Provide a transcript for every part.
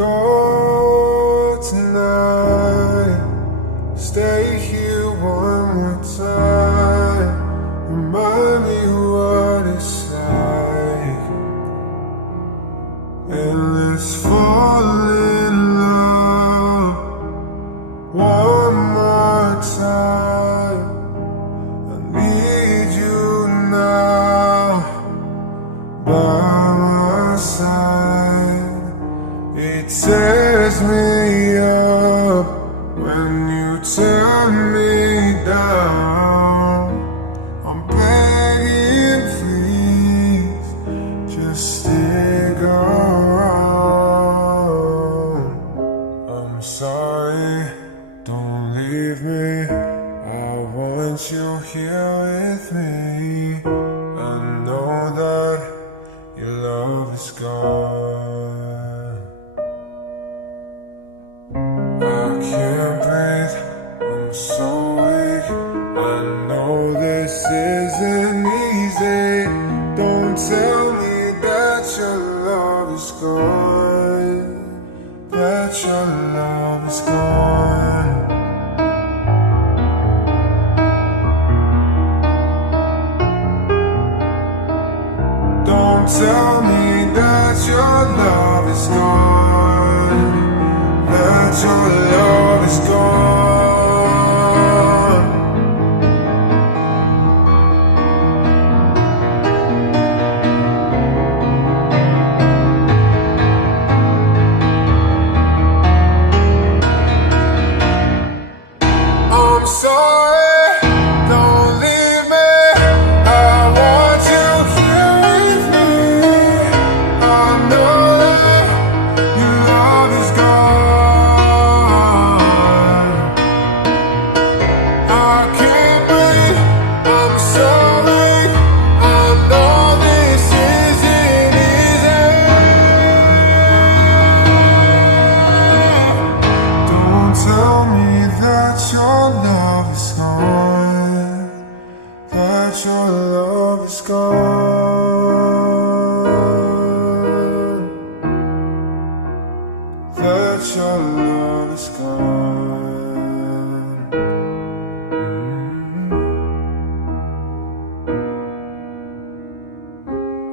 go tonight. Stay here one more time. Remind me what it's like. And let's fall in love one more time. I need you now by my side. It tears me up when you turn me down. I'm begging, please, just stick around. I'm sorry, don't leave me. I want you here with me. I know that your love is gone. I can't breathe, I'm so weak. I know this isn't easy. Don't tell me that your love is gone. That your love is gone. Don't tell me that your love is gone. That your love is gone. I'm sorry, don't leave me. I want you here with me. I know that your love is gone. I can't breathe, I'm so weak. I know this isn't easy. Don't tell me that your love is gone. That your love is gone. That your love is gone.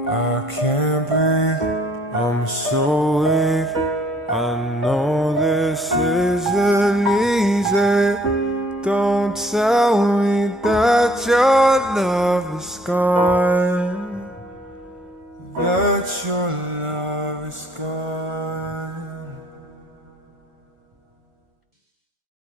I can't breathe, I'm so weak. I know this isn't easy. Don't tell me that your love is gone. That your love is gone.